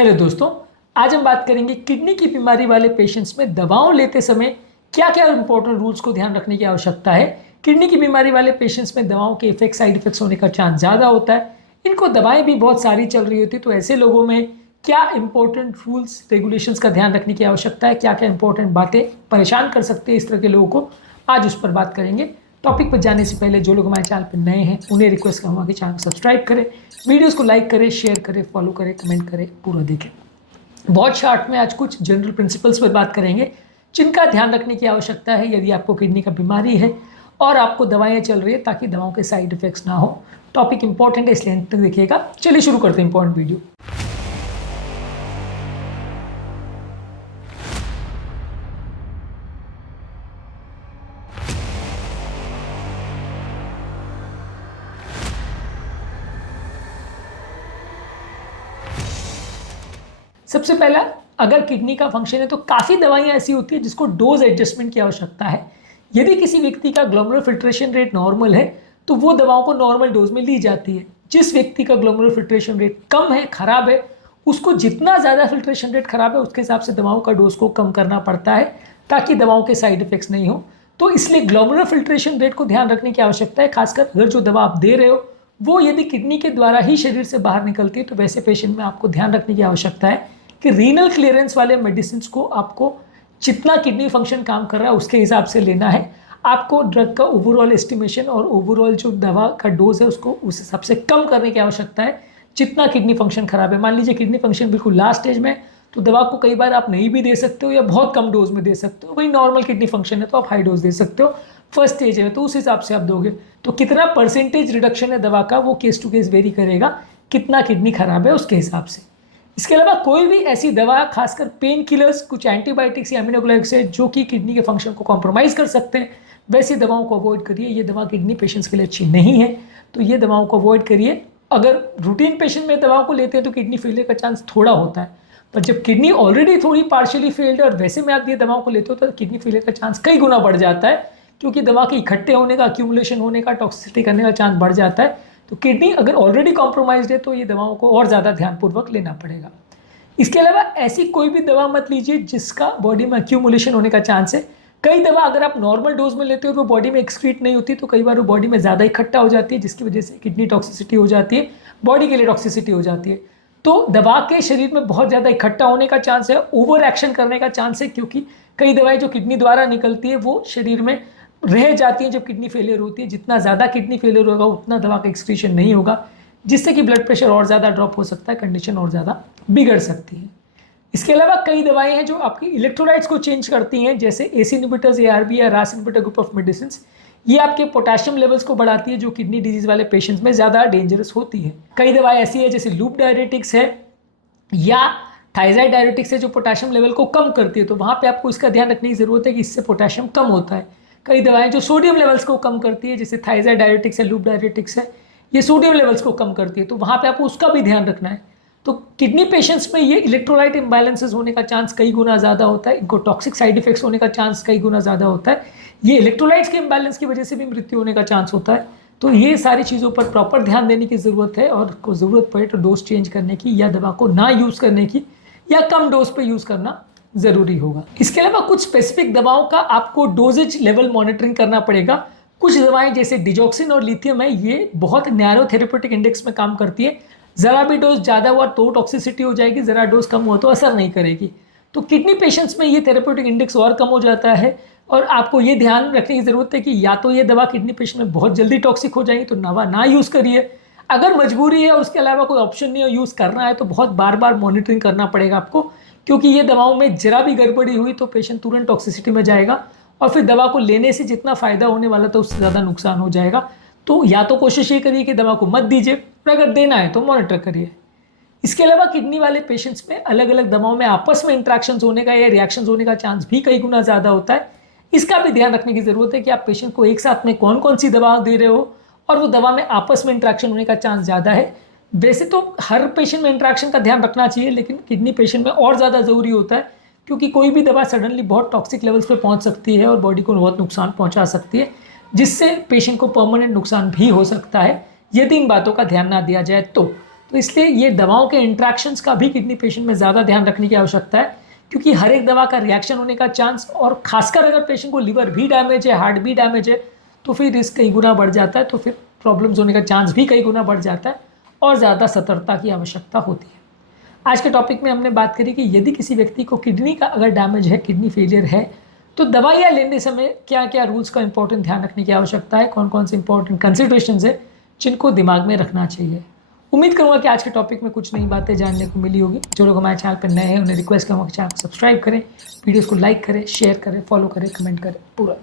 Hello दोस्तों, आज हम बात करेंगे किडनी की बीमारी वाले पेशेंट्स में दवाओं लेते समय क्या क्या इंपॉर्टेंट रूल्स को ध्यान रखने की आवश्यकता है। किडनी की बीमारी वाले पेशेंट्स में दवाओं के इफेक्ट साइड इफेक्ट्स होने का चांस ज़्यादा होता है। इनको दवाएं भी बहुत सारी चल रही होती है, तो ऐसे लोगों में क्या इंपॉर्टेंट रूल्स रेगुलेशंस का ध्यान रखने की आवश्यकता है, क्या क्या इंपॉर्टेंट बातें परेशान कर सकते हैं इस तरह के लोगों को, आज उस पर बात करेंगे। टॉपिक पर जाने से पहले जो लोग हमारे चैनल पर नए हैं उन्हें रिक्वेस्ट करूँगा कि चैनल को सब्सक्राइब करें, वीडियोज़ को लाइक करें, शेयर करें, फॉलो करें, कमेंट करें, पूरा देखें। बहुत शॉर्ट में आज कुछ जनरल प्रिंसिपल्स पर बात करेंगे जिनका ध्यान रखने की आवश्यकता है यदि आपको किडनी का बीमारी है और आपको दवाएं चल रही है, ताकि दवाओं के साइड इफेक्ट्स ना हो। टॉपिक इंपॉर्टेंट है, इसलिए अंत तक देखिएगा। चलिए शुरू करते हैं इंपॉर्टेंट वीडियो। सबसे पहला, अगर किडनी का फंक्शन है तो काफ़ी दवाइयाँ ऐसी होती है जिसको डोज एडजस्टमेंट की आवश्यकता है। यदि किसी व्यक्ति का ग्लोमेरुलर फिल्ट्रेशन रेट नॉर्मल है तो वो दवाओं को नॉर्मल डोज में ली जाती है। जिस व्यक्ति का ग्लोमेरुलर फिल्ट्रेशन रेट कम है, खराब है, उसको जितना ज़्यादा फिल्ट्रेशन रेट खराब है उसके हिसाब से दवाओं का डोज को कम करना पड़ता है, ताकि दवाओं के साइड इफेक्ट्स नहीं हो। तो इसलिए ग्लोमेरुलर फिल्ट्रेशन रेट को ध्यान रखने की आवश्यकता है। खासकर अगर जो दवा आप दे रहे हो वो यदि किडनी के द्वारा ही शरीर से बाहर निकलती है तो वैसे पेशेंट में आपको ध्यान रखने की आवश्यकता है कि रीनल क्लियरेंस वाले मेडिसिन को आपको जितना किडनी फंक्शन काम कर रहा है उसके हिसाब से लेना है। आपको ड्रग का ओवरऑल एस्टिमेशन और ओवरऑल जो दवा का डोज है उसको उस हिसाब से कम करने की आवश्यकता है जितना किडनी फंक्शन खराब है। मान लीजिए किडनी फंक्शन बिल्कुल लास्ट स्टेज में, तो दवा को कई बार आप नहीं भी दे सकते हो या बहुत कम डोज में दे सकते हो। वही नॉर्मल किडनी फंक्शन है तो आप हाई डोज दे सकते हो। फर्स्ट स्टेज है तो उस हिसाब से आप दोगे। तो कितना परसेंटेज रिडक्शन है दवा का वो केस टू केस वेरी करेगा, कितना किडनी खराब है उसके हिसाब से। इसके अलावा कोई भी ऐसी दवा, खासकर पेन किलर्स, कुछ एंटीबायोटिक्स या एमिनोग्लाइक्स है जो कि किडनी के फंक्शन को कॉम्प्रोमाइज़ कर सकते हैं, वैसी दवाओं को अवॉइड करिए। ये दवा किडनी पेशेंट्स के लिए अच्छी नहीं है, तो ये दवाओं को अवॉइड करिए। अगर रूटीन पेशेंट में दवाओं को लेते हैं तो किडनी फेलियर का चांस थोड़ा होता है, पर जब किडनी ऑलरेडी थोड़ी पार्शियली फेल्ड है और वैसे में आप ये दवाओं को लेते हो तो किडनी फेलियर का चांस कई गुना बढ़ जाता है, क्योंकि दवा के इकट्ठे होने का, अक्यूमुलेशन होने का, टॉक्सिसिटी करने का चांस बढ़ जाता है। तो किडनी अगर ऑलरेडी कॉम्प्रोमाइज्ड है तो ये दवाओं को और ज़्यादा ध्यानपूर्वक लेना पड़ेगा। इसके अलावा ऐसी कोई भी दवा मत लीजिए जिसका बॉडी में अक्यूमुलेशन होने का चांस है। कई दवा अगर आप नॉर्मल डोज में लेते हो तो बॉडी में एक्सक्रीट नहीं होती, तो कई बार वो बॉडी में ज़्यादा इकट्ठा हो जाती है, जिसकी वजह से किडनी टॉक्सिसिटी हो जाती है, बॉडी के लिए टॉक्सिसिटी हो जाती है। तो दवा के शरीर में बहुत ज़्यादा इकट्ठा होने का चांस है, ओवर एक्शन करने का चांस है, क्योंकि कई दवाएं जो किडनी द्वारा निकलती है वो शरीर में रह जाती हैं जब किडनी फेलियर होती है। जितना ज़्यादा किडनी फेलियर होगा उतना दवा का एक्सक्रीशन नहीं होगा, जिससे कि ब्लड प्रेशर और ज़्यादा ड्रॉप हो सकता है, कंडीशन और ज़्यादा बिगड़ सकती है। इसके अलावा कई दवाएं हैं जो आपकी इलेक्ट्रोलाइट्स को चेंज करती हैं, जैसे एसी इनहिबिटर्स, एआरबी या रास इनहिबिटर ग्रुप ऑफ मेडिसिन। ये आपके पोटेशियम लेवल्स को बढ़ाती है, जो किडनी डिजीज वाले पेशेंट्स में ज़्यादा डेंजरस होती है। कई दवाएं ऐसी है जैसे लूप डायरेटिक्स है या थायराइड डायरेटिक्स है जो पोटेशियम लेवल को कम करती है, तो वहाँ पे आपको इसका ध्यान रखने की ज़रूरत है कि इससे पोटेशियम कम होता है। कई दवाएं जो सोडियम लेवल्स को कम करती है, जैसे थायराइड डायरेटिक्स है, लूप डायरेटिक्स है, ये सोडियम लेवल्स को कम करती है, तो वहाँ पे आपको उसका भी ध्यान रखना है। तो किडनी पेशेंट्स में ये इलेक्ट्रोलाइट इम्बैलेंसेस होने का चांस कई गुना ज़्यादा होता है, इनको टॉक्सिक साइड इफेक्ट्स होने का चांस कई गुना ज़्यादा होता है। ये इलेक्ट्रोलाइट्स के इम्बैलेंस की वजह से भी मृत्यु होने का चांस होता है। तो ये सारी चीज़ों पर प्रॉपर ध्यान देने की ज़रूरत है, और को ज़रूरत पड़े तो डोज चेंज करने की या दवा को ना यूज़ करने की या कम डोज पर यूज़ करना ज़रूरी होगा। इसके अलावा कुछ स्पेसिफिक दवाओं का आपको डोजेज लेवल मॉनिटरिंग करना पड़ेगा। कुछ दवाएं जैसे डिजॉक्सिन और लिथियम है, ये बहुत नैरो थेरेप्यूटिक इंडेक्स में काम करती है। ज़रा भी डोज ज़्यादा हुआ तो टॉक्सिसिटी हो जाएगी, ज़रा डोज कम हुआ तो असर नहीं करेगी। तो किडनी पेशेंट्स में ये थेरेप्यूटिक इंडेक्स और कम हो जाता है, और आपको ये ध्यान रखने की ज़रूरत है कि या तो ये दवा किडनी पेशेंट में बहुत जल्दी टॉक्सिक हो जाएगी तो दवा ना यूज़ करिए। अगर मजबूरी है, उसके अलावा कोई ऑप्शन नहीं है, यूज़ करना है, तो बहुत बार बार मॉनिटरिंग करना पड़ेगा आपको, क्योंकि ये दवाओं में जरा भी गड़बड़ी हुई तो पेशेंट तुरंत टॉक्सिसिटी में जाएगा, और फिर दवा को लेने से जितना फ़ायदा होने वाला था उससे ज़्यादा नुकसान हो जाएगा। तो या तो कोशिश ये करिए कि दवा को मत दीजिए, और अगर देना है तो मॉनिटर करिए। इसके अलावा किडनी वाले पेशेंट्स में अलग अलग दवाओं में आपस में इंट्रैक्शंस होने का या रिएक्शंस होने का चांस भी कई गुना ज़्यादा होता है। इसका भी ध्यान रखने की ज़रूरत है कि आप पेशेंट को एक साथ में कौन कौन सी दवा दे रहे हो, और वो दवा में आपस में इंट्रैक्शन होने का चांस ज़्यादा है। वैसे तो हर पेशेंट में इंट्रैक्शन का ध्यान रखना चाहिए, लेकिन किडनी पेशेंट में और ज़्यादा ज़रूरी होता है, क्योंकि कोई भी दवा सडनली बहुत टॉक्सिक लेवल्स पे पहुंच सकती है और बॉडी को बहुत नुकसान पहुंचा सकती है, जिससे पेशेंट को परमानेंट नुकसान भी हो सकता है यदि इन बातों का ध्यान ना दिया जाए तो। तो इसलिए ये दवाओं के इंट्रैक्शंस का भी किडनी पेशेंट में ज़्यादा ध्यान रखने की आवश्यकता है, क्योंकि हर एक दवा का रिएक्शन होने का चांस, और खासकर अगर पेशेंट को लिवर भी डैमेज है, हार्ट भी डैमेज है, तो फिर रिस्क कई गुना बढ़ जाता है, तो फिर प्रॉब्लम्स होने का चांस भी कई गुना बढ़ जाता है और ज़्यादा सतर्कता की आवश्यकता होती है। आज के टॉपिक में हमने बात करी कि यदि किसी व्यक्ति को किडनी का अगर डैमेज है, किडनी फेलियर है, तो दवाइयाँ लेने समय क्या क्या रूल्स का इंपॉर्टेंट ध्यान रखने की आवश्यकता है, कौन कौन से इंपॉर्टेंट कंसिडरेशंस है जिनको दिमाग में रखना चाहिए। उम्मीद करूँगा कि आज के टॉपिक में कुछ नई बातें जानने को मिली होगी। जो लोग हमारे चैनल पर नए हैं उन्हें रिक्वेस्ट करूँगा कि चैनल को सब्सक्राइब करें, वीडियोज़ को लाइक करें, शेयर करें, फॉलो करें, कमेंट करें पूरा।